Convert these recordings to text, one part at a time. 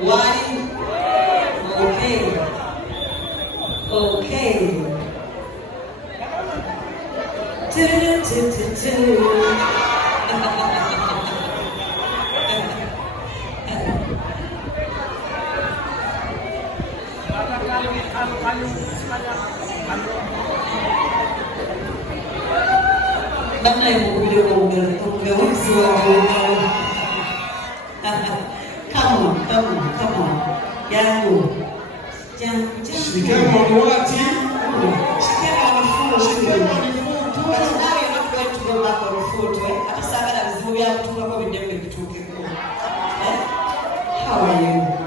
Why? Okay. Okay. Năm nay một video cùng được không nếu xưa come on. Yangu. She came on what? She came on the phone. But now you're not going to go back on the phone, right? At the Saga that is we have to go with them with two people. How are you?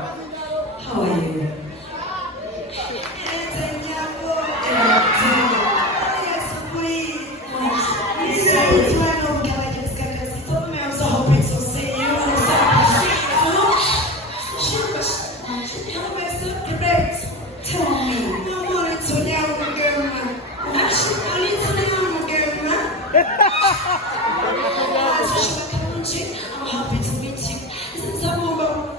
I'm happy to meet you. Isn't that about?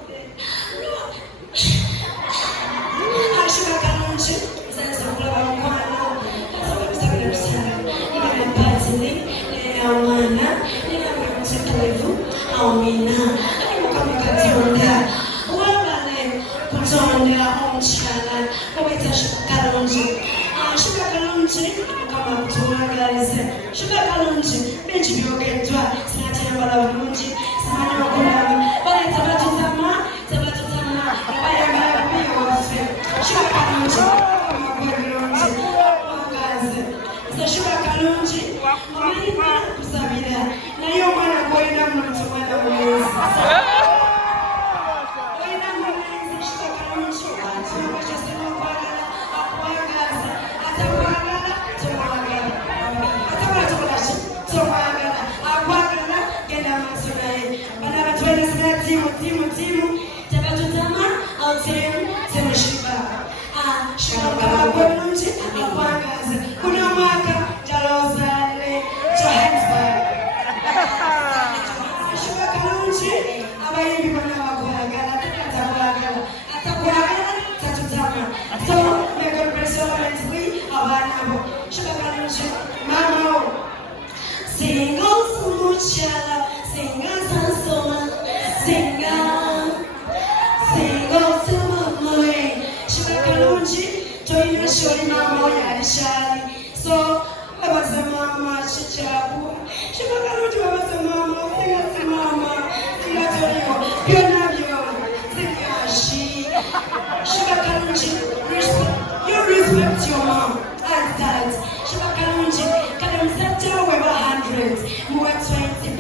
Respect your mom and dad. Shiba Kalunji, can you set your way 100, more 20%.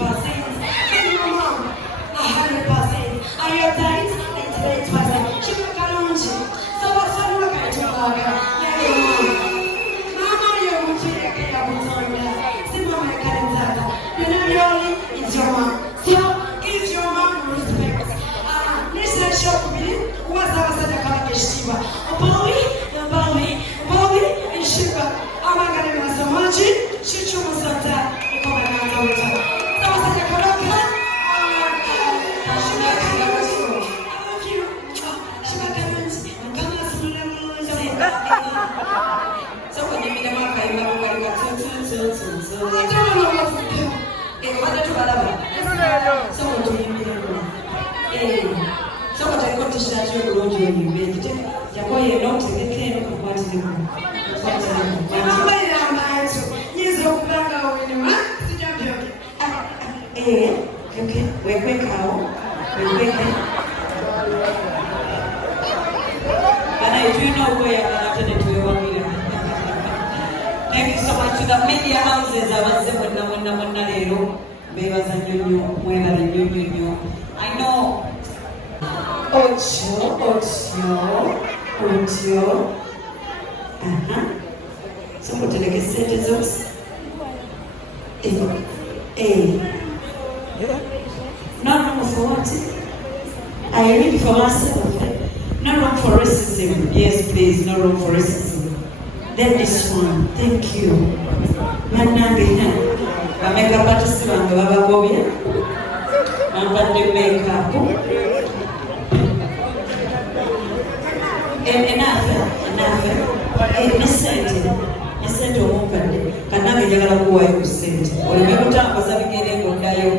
Tell your mom 100%. Are your dad 98%? Shiba Kalunji. So what's the look at your mother? Yeah, your mom. Mama, you're going to get a good see mama, I can't tell. You know, your only is your mom. So give your mom respect. Listen, shop me. What's the Shiba? Thank you so much to the media houses. I know. Ocho. Somebody like a sentence. No room for what? I read for myself. No room for racism. Yes, please. No room for racism. Then this one. Thank you. Manange. Ameka patisi banga babagobya. mwambadde makeup. Nesente omumpadde kanange njagala kuwayo ku ssente oleme kutambuza bigere ngondayo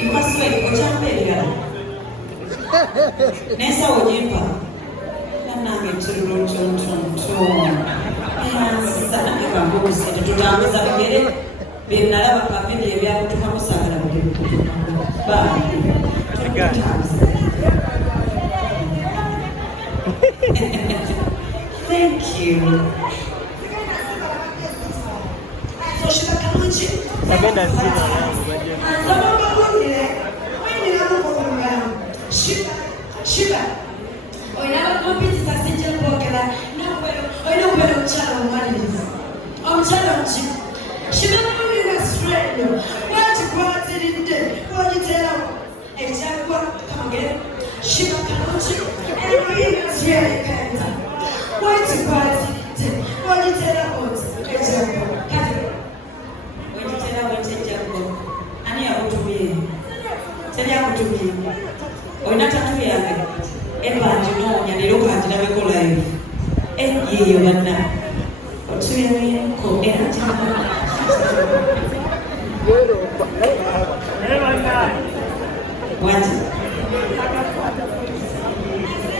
imaswe okyampeerera n'ensawo gimpa kanange turutuntuntu eyansiza nange bange obusente tutambuza bigere byenalaba papiri ebyakutumamu saagala bange tutambuza. Thank you. So Shiba Kamuchi. Sabenda zima Shiba. Oinaba competitor sinje kwogera n'okwero oyina okwera omukyala omumaliriza. Omukyala omuki. Shiba Kamuchi Australia. Wakikwatiridde wagiteerawo ekyagwa kamagere. Shiba Kamuchi and Australia kanta. Wakikwatiridde wagiteerawo ekyagwa. Ani yakutumye? Teri yakutumye. Oyina tatu yange. Ebanjinoonya leero kanjirabeko live. Yeeyo banna. Otuyeko era what?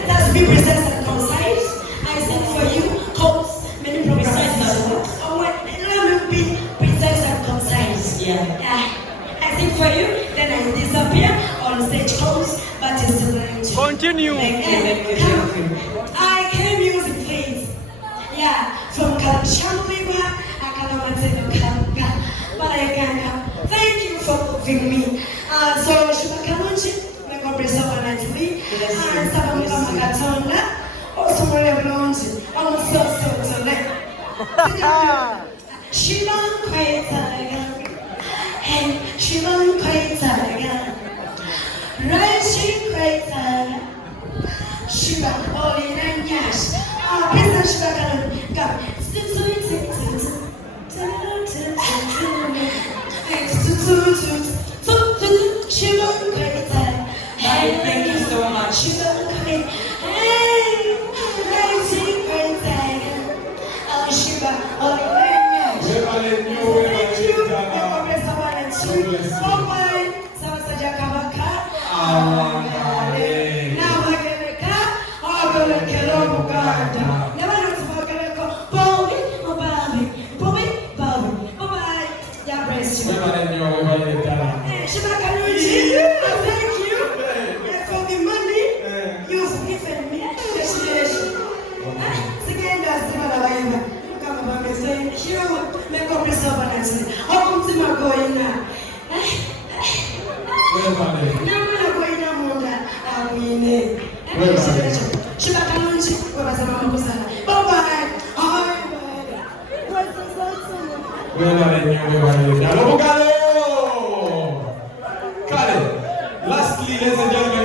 Let's be precise and concise. I sing for you, quotes, many precise. Oh, let me be precise and concise. Yeah. I sing for you, then I disappear on stage codes, but it's still going to continue. I can music, please. Yeah, from Kalashambima, Akalamateno Kalga, but I can. Thank you for moving me. So Shiba Kamuchi, we go present nicely. And Sabamuka Magatonda, also Maria Blonde, almost so Shiba Kwaitaga. Hey, Shiba Kwaitaga. Rising Kwaitaga. Shiba, all in and yes. Princess Shiba Kamuchi, come. Hey, thank you so much. Hey, Shiba, all in Lastly, ladies and gentlemen,